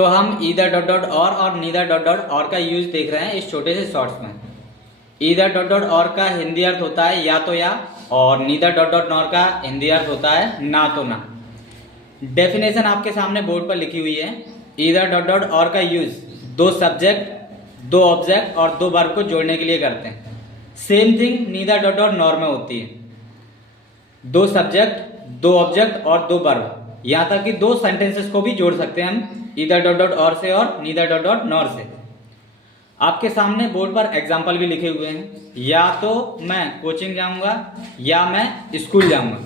तो हम either dot dot और नीदर डॉट डॉट और का यूज देख रहे हैं इस छोटे से शॉर्ट्स में। ईदर डॉट डॉट और का हिंदी अर्थ होता है या तो या, और नीदर डॉट डॉट नॉर का हिंदी अर्थ होता है ना तो ना। डेफिनेशन आपके सामने बोर्ड पर लिखी हुई है। ईदर डॉट डॉट और का यूज दो सब्जेक्ट, दो ऑब्जेक्ट और दो वर्ब को जोड़ने के लिए करते हैं। Same thing neither dot dot nor में होती है। दो सब्जेक्ट, दो ऑब्जेक्ट और दो वर्ब, यहाँ तक कि दो सेंटेंसेस को भी जोड़ सकते हैं हम ईदर डॉट डॉट और से और नीदर डॉट डॉट नॉर से। आपके सामने बोर्ड पर एग्जाम्पल भी लिखे हुए हैं। या तो मैं कोचिंग जाऊंगा या मैं स्कूल जाऊंगा।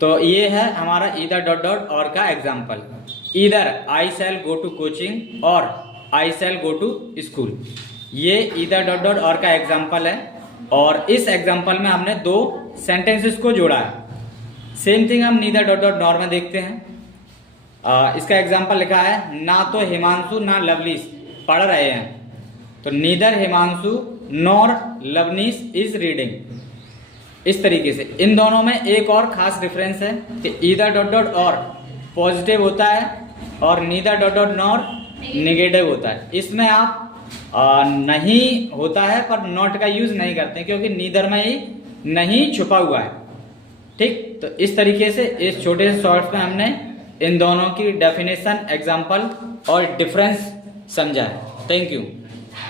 तो ये है हमारा ईदर डॉट डॉट और का example. Either I shall go to coaching और I shall go to school. ये ईदर डॉट डॉट और का एग्जाम्पल है और इस एग्जाम्पल में हमने दो सेंटेंसेस को जोड़ा है। सेम थिंग हम नीदर डॉट डॉट नॉर में देखते हैं। इसका एग्जाम्पल लिखा है ना तो हिमांशु ना लवनीश पढ़ रहे हैं। तो neither Himanshu nor Lavnish is reading. इस तरीके से इन दोनों में एक और खास डिफरेंस है कि ईदर डॉट डॉट और पॉजिटिव होता है और neither dot dot nor negative होता है। इसमें आप नहीं होता है पर नॉट का यूज नहीं करते क्योंकि नीदर में ही नहीं छुपा हुआ है। ठीक, तो इस तरीके से इस छोटे से शॉर्ट्स में हमने इन दोनों की डेफिनेशन, एग्जाम्पल और डिफरेंस समझा है। Thank you.